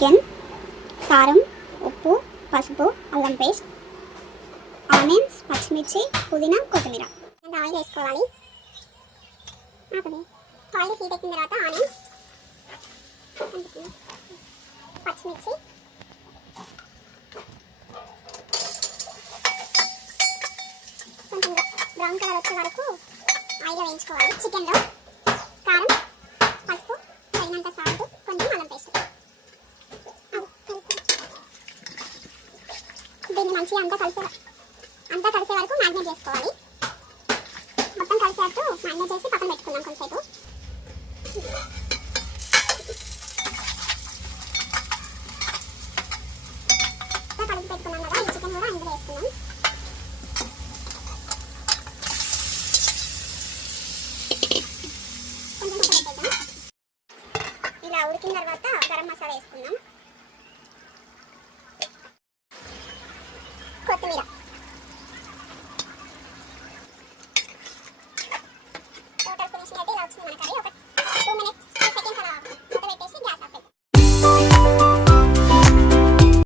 Chicken, కారం, ఉప్పు, పసుపు, అల్లం పేస్ట్, ఆనియన్స్, పచ్చిమిర్చి, పుదీనా, కొత్తిమీర. ఆయిల్ వేసుకోవాలి. ఆయిల్ హీట్ ఎక్కిన తర్వాత ఆనియన్స్, పచ్చిమిర్చి, కొంచెం బ్రౌన్ కలర్ వచ్చే వరకు ఆయిల్ వేయించుకోవాలి. చికెన్లో కారం, పసుపు, తగినంత సాల్ట్, కొంచెం అల్లం పేస్ట్. దీన్ని మంచిగా అంతా కలిసే వరకు మ్యాగ్నేట్ చేసుకోవాలి. మొత్తం కలిసేట్టు మ్యాగ్నేట్ చేసి పక్కన పెట్టుకుందాం కొంచెంసేపు. కలిపి పెట్టుకున్నాం కదా, ఈ చికెన్ కూడా ఇందులో వేసుకుందాం. కొంచెం ఇలా ఉడికిన తర్వాత గరం మసాలా వేసుకుందాం.